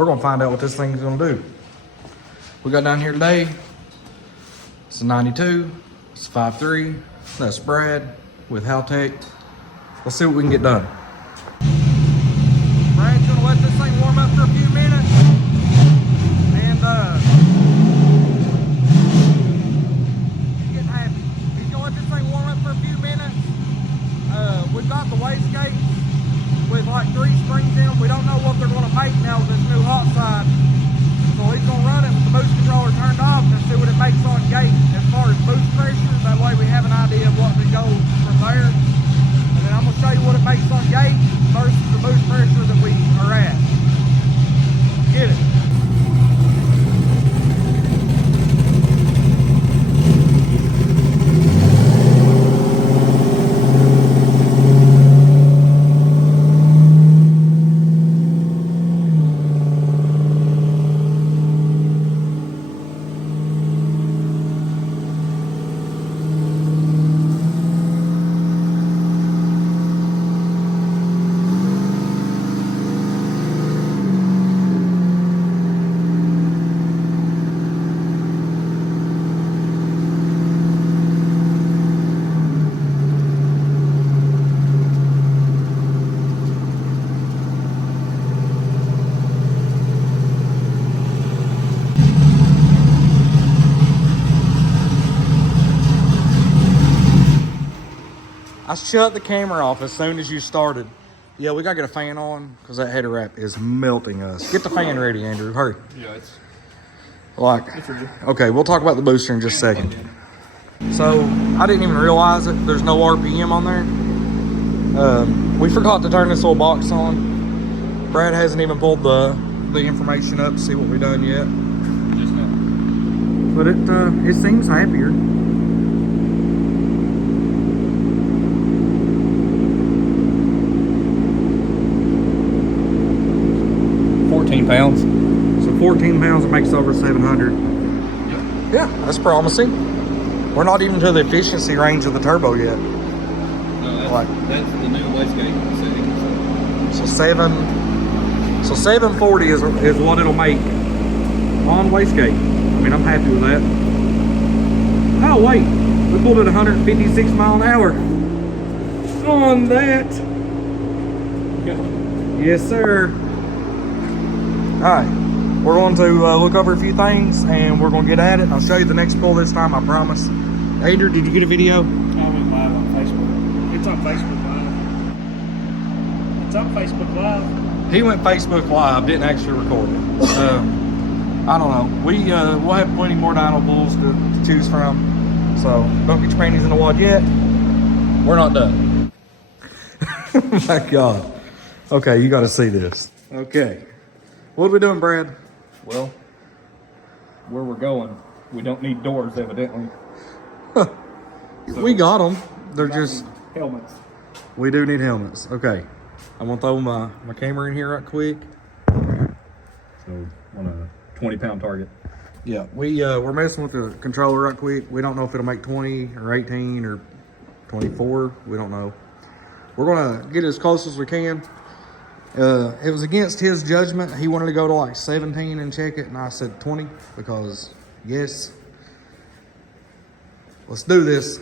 we're gonna find out what this thing's gonna do. We got down here today. It's a 92. It's a 5.3. That's Brad with Haltech. Let's see what we can get done. Brad's gonna let this thing warm up for a few minutes. And he's getting happy. He's gonna let this thing warm up for a few minutes. We've got the wastegate with like 3 springs in them. We don't know what they're gonna make now with this new hot side. So he's gonna run it with the boost controller turned off and see what it makes on gate as far as boost pressure. That way we have an idea of what to go from there. And then I'm gonna show you what it makes on gate versus the boost pressure that we are at. Get it. I shut the camera off as soon as you started. Yeah, we gotta get a fan on because that header wrap is melting us. Get the fan ready, Andrew. Hurry. Yeah, it's ready. Okay, we'll talk about the booster in just a second. So I didn't even realize it. There's no RPM on there. We forgot to turn this little box on. Brad hasn't even pulled the information up to see what we've done yet. Just now. But it seems happier. 14 pounds. So 14 pounds, it makes over 700. Yeah, that's promising. We're not even to the efficiency range of the turbo yet. No, that's the new wastegate setting. So 740 is what it'll make on wastegate. I mean, I'm happy with that. Oh wait, we pulled it 156 mile an hour on that. Yes, sir. All right, we're going to look over a few things and we're going to get at it. I'll show you the next pull this time, I promise. Andrew, did you get a video? I went live on Facebook. It's on Facebook Live. It's on Facebook Live. He went Facebook Live, didn't actually record it. I don't know. We'll have plenty more dyno pulls to choose from. So don't get your panties in the wad yet. We're not done. Oh my God. Okay, you got to see this. Okay. What are we doing, Brad? Well, where we're going, we don't need doors, evidently. We got them. They're just... helmets. We do need helmets. Okay. I'm going to throw my camera in here right quick. So, on a 20-pound target. Yeah, we're messing with the controller right quick. We don't know if it'll make 20 or 18 or 24. We don't know. We're going to get as close as we can. It was against his judgment. He wanted to go to like 17 and check it, and I said 20 because yes. Let's do this.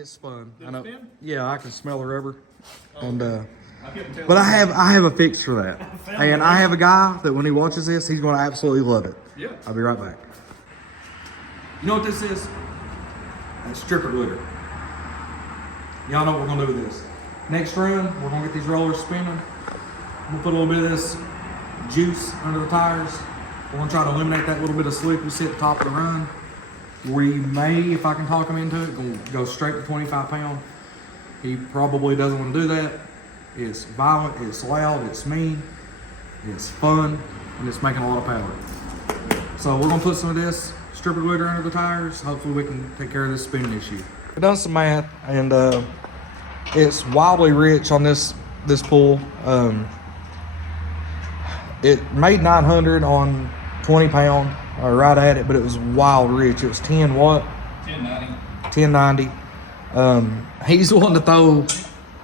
It's fun. Did I know. it spin? Yeah, I can smell the rubber. And I couldn't tell. but I have a fix for that. And I have a guy that when he watches this, he's going to absolutely love it. Yeah. I'll be right back. You know what this is? That's stripper glitter. Y'all know what we're gonna do with this. Next run, we're gonna get these rollers spinning. I'm gonna put a little bit of this juice under the tires. We're gonna try to eliminate that little bit of slick we see at the top of the run. We may, if I can talk him into it, go straight to 25 pound. He probably doesn't want to do that. It's violent, it's loud, it's mean, it's fun, and it's making a lot of power. So we're gonna put some of this stripper glitter under the tires. Hopefully we can take care of this spinning issue. I've done some math, and it's wildly rich on this pool. It made 900 on 20 pound, right at it, but it was wild rich. It was 10 what? 1090. 1090. He's wanting to throw,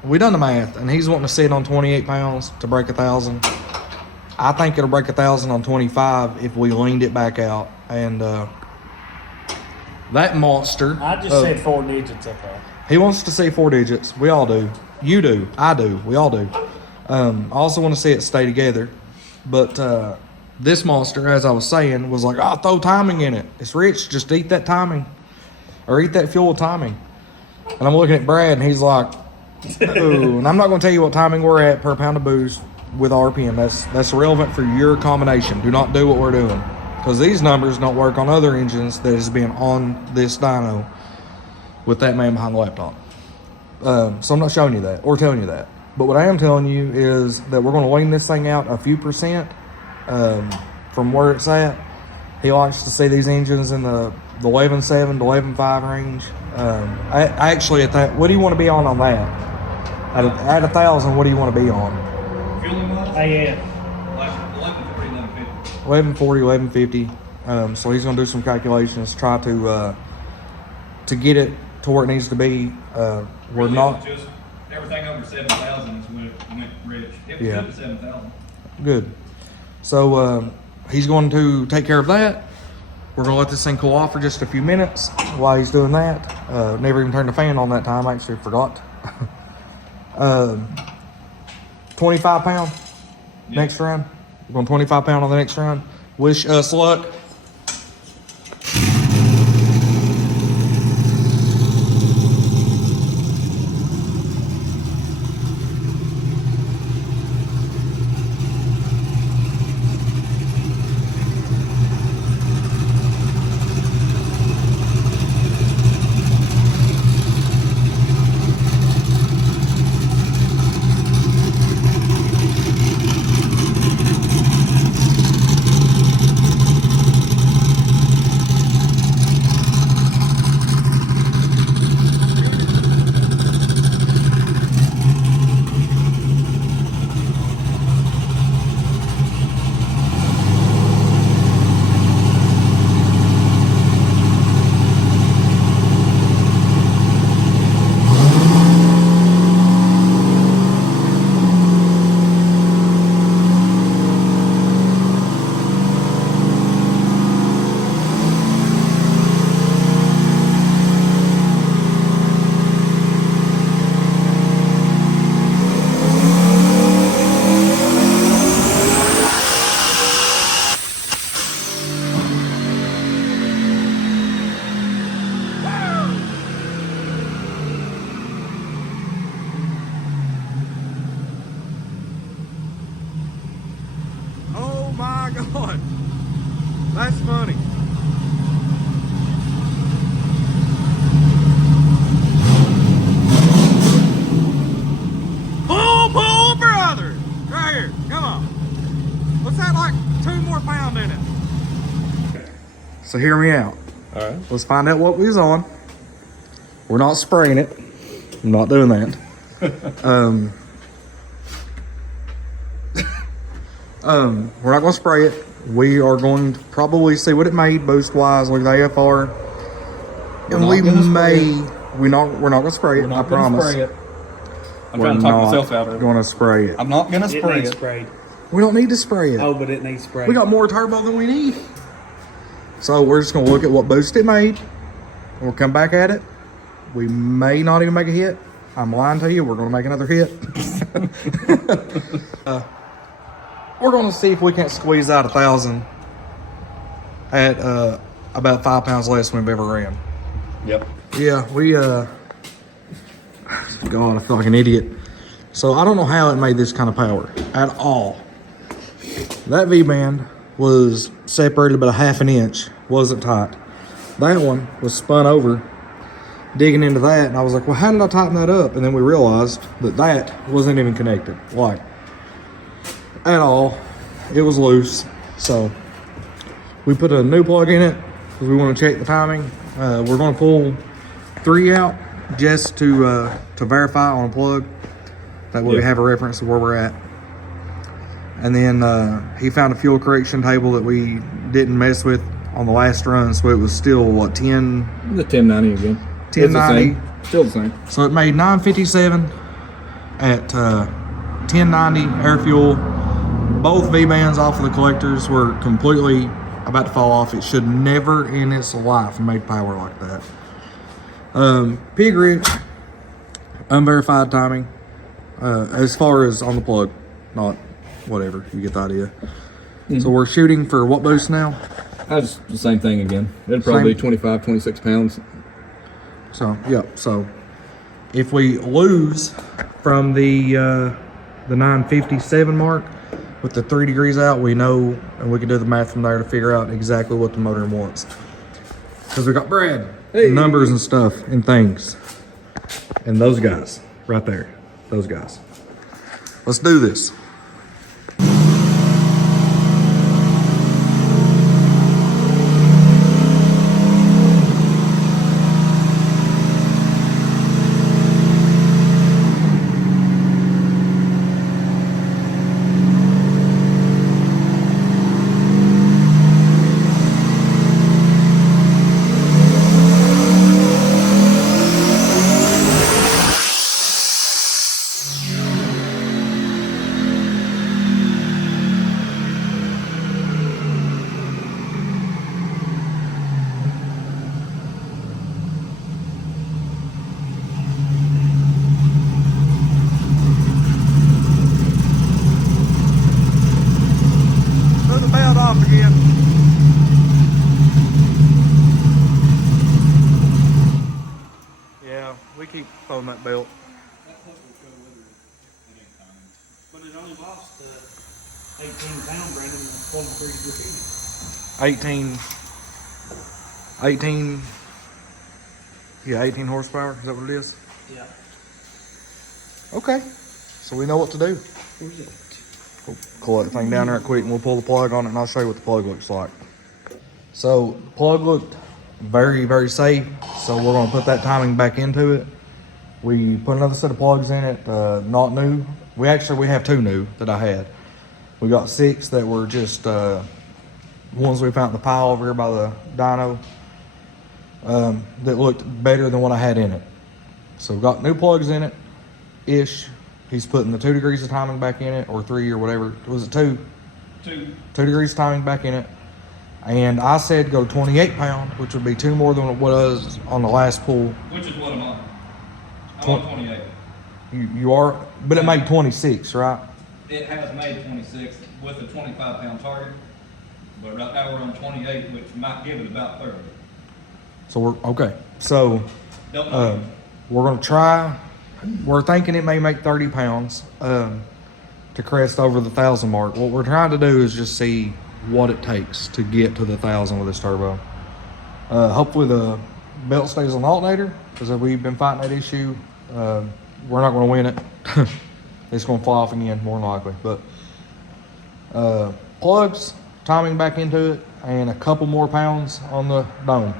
we done the math, and he's wanting to sit on 28 pounds to break 1,000. I think it'll break 1,000 on 25 if we leaned it back out. And that monster. I just said 4 digits up there. He wants to see 4 digits. We all do. You do. I do. We all do. I also want to see it stay together. But this monster, as I was saying, was like, oh, throw timing in it. It's rich. Just eat that timing. Or eat that fuel with timing. And I'm looking at Brad, and he's like, ooh. And I'm not going to tell you what timing we're at per pound of boost with RPM. That's relevant for your combination. Do not do what we're doing. Because these numbers don't work on other engines that has been on this dyno with that man behind the laptop. So I'm not showing you that or telling you that. But what I am telling you is that we're going to lean this thing out a few percent from where it's at. He likes to see these engines in the 11.7 to 11.5 range. I actually, at that, what do you want to be on that? At 1,000, what do you want to be on? Fueling wise? Yeah. 1140, 1140, 1150. So he's going to do some calculations, try to get it to where it needs to be. We're really not just everything over 7,000 is when it went rich. It was Yeah. up to 7,000. good. So he's going to take care of that. We're going to let this thing cool off for just a few minutes while he's doing that. Never even turned the fan on that time. I actually forgot. 25 pound next run. We're going 25 pound on the next run. Wish us luck. Oh my God, that's funny. Pull, brother! Right here, come on. What's that, like 2 more pound in it? So hear me out. All right. Let's find out what we was on. We're not spraying it. I'm not doing that. We're not going to spray it. We are going to probably see what it made boost wise, look at the AFR. And we may, we're not going to spray it, I promise. Spray it. I'm trying to talk myself out of it. Going to spray it. I'm not going to It spray needs it. sprayed. We don't need to spray it. Oh, but it needs sprayed. We got more turbo than we need. So we're just going to look at what boost it made. We'll come back at it We may not even make a hit. I'm lying to you. We're going to make another hit. We're going to see if we can't squeeze out 1,000 at about 5 pounds less than we've ever ran. Yep. Yeah, we, God, I feel like an idiot. So I don't know how it made this kind of power at all. That V-band was separated about 1/2 inch, wasn't tight. That one was spun over, digging into that, and I was like, well, how did I tighten that up? And then we realized that that wasn't even connected, like, at all. It was loose. So we put a new plug in it because we want to check the timing. We're going to pull 3 out just to verify on a plug. That way we have a reference of where we're at. And then he found a fuel correction table that we didn't mess with on the last run, so it was still what, 10? The 1090 again. 1090. Still the same. So it made 957 at 1090 air fuel. Both V-bands off of the collectors were completely about to fall off. It should never in its life make power like that. Pig rich, unverified timing. As far as on the plug, not whatever, you get the idea. So we're shooting for what boost now? That's the same thing again. It'd probably be 25, 26 pounds. So, yep. So if we lose from the 957 mark with the 3 degrees out, we know, and we can do the math from there to figure out exactly what the motor wants. Because we got Brad, numbers and stuff and things. And those guys right there, those guys. Let's do this. Off again. Yeah, we keep throwing that belt. But it only lost 18 pounds, Brandon, and 23 degrees. 18, yeah, 18 horsepower, is that what it is? Yeah. Okay, so we know what to do. We'll cool that thing down there quick and we'll pull the plug on it and I'll show you what the plug looks like. So the plug looked very, very safe. So we're gonna put that timing back into it. We put another set of plugs in it, not new. We have 2 new that I had. We got 6 that were just ones we found in the pile over here by the dyno that looked better than what I had in it. So we've got new plugs in it, ish. He's putting the 2 degrees of timing back in it, or 3 or whatever. Was it 2? 2 degrees of timing back in it. And I said go to 28 pound, which would be 2 more than what was on the last pull. Which is what I'm on. I'm on 28. You are, but it made 26, right? It has made 26 with a 25 pound target, but right now we're on 28, which might give it about 30. So we're okay. So Don't know. we're gonna try. We're thinking it may make 30 pounds to crest over the 1,000 mark. What we're trying to do is just see what it takes to get to the 1,000 with this turbo. Hopefully the belt stays on the alternator, because we've been fighting that issue. We're not going to win it. It's going to fly off again, more than likely. But plugs, timing back into it, and a couple more pounds on the dome.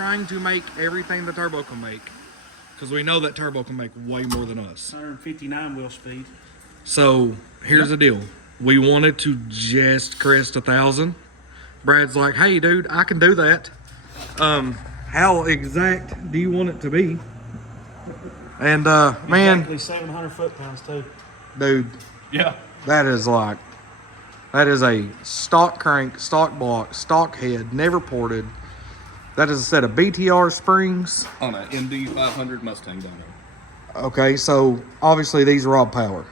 trying to make everything the turbo can make. Because we know that turbo can make way more than us. 159 wheel speed. So here's the deal. We wanted to just crest 1,000. Brad's like, hey dude, I can do that. How exact do you want it to be? And man, Exactly 700 foot-pounds too. dude, Yeah. that is a stock crank, stock block, stock head, never ported. That is a set of BTR springs. On an MD 500 Mustang dyno. Okay, so obviously these are all power.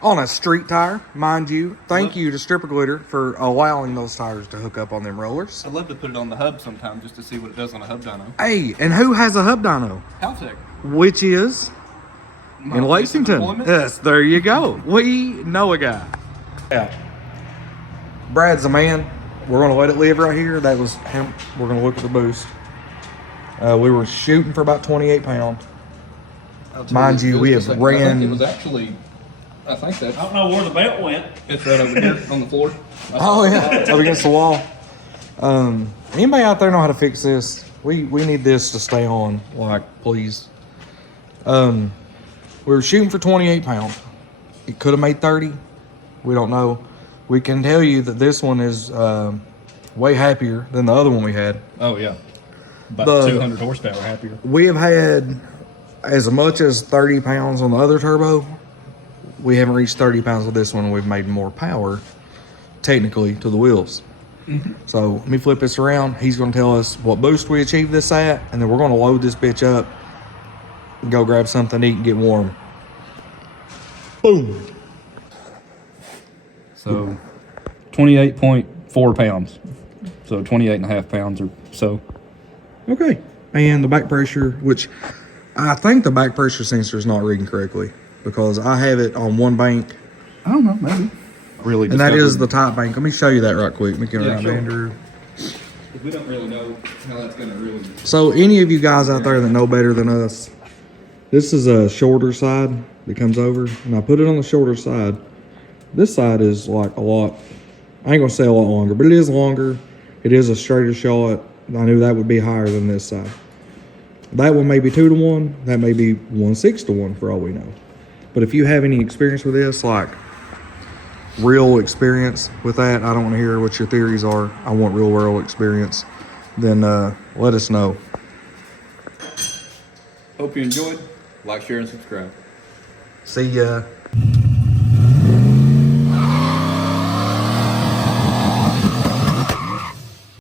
On a street tire, mind you. Thank you to Stripper Glitter for allowing those tires to hook up on them rollers. I'd love to put it on the hub sometime just to see what it does on a hub dyno. Hey, and who has a hub dyno? Haltech. Which is in Lexington. Employment? Yes, there you go. We know a guy. Yeah. Brad's the man. We're gonna let it live right here. That was him. We're gonna look at the boost. We were shooting for about 28 pounds. Mind you, we have I think ran. it was actually, I think that's, I don't know where the belt went. it's right over here on the floor. Oh yeah, up against the wall. Anybody out there know how to fix this? We need this to stay on, like, please. We were shooting for 28 pounds. It could have made 30. We don't know. We can tell you that this one is way happier than the other one we had. Oh yeah. About 200 horsepower happier. We have had as much as 30 pounds on the other turbo. We haven't reached 30 pounds with this one, and we've made more power, technically, to the wheels. So let me flip this around. He's going to tell us what boost we achieved this at, and then we're going to load this bitch up and go grab something to eat and get warm. Boom. So 28.4 pounds. So 28 and a half pounds or so. Okay. And the back pressure, which I think the back pressure sensor is not reading correctly because I have it on one bank. I don't know, maybe. Really, And that is the top bank. Let me show you that right quick. Let me get Yeah, around sure. Andrew. We don't really know how that's going to really. So any of you guys out there that know better than us, this is a shorter side that comes over, and I put it on the shorter side. This side is like a lot, I ain't gonna say a lot longer, but it is longer. It is a straighter shot. I knew that would be higher than this side. That one may be 2-to-1, that may be 1/6-to-1 for all we know. But if you have any experience with this, like real experience with that, I don't want to hear what your theories are. I want real world experience. Then let us know. Hope you enjoyed. Like, share, and subscribe. See ya.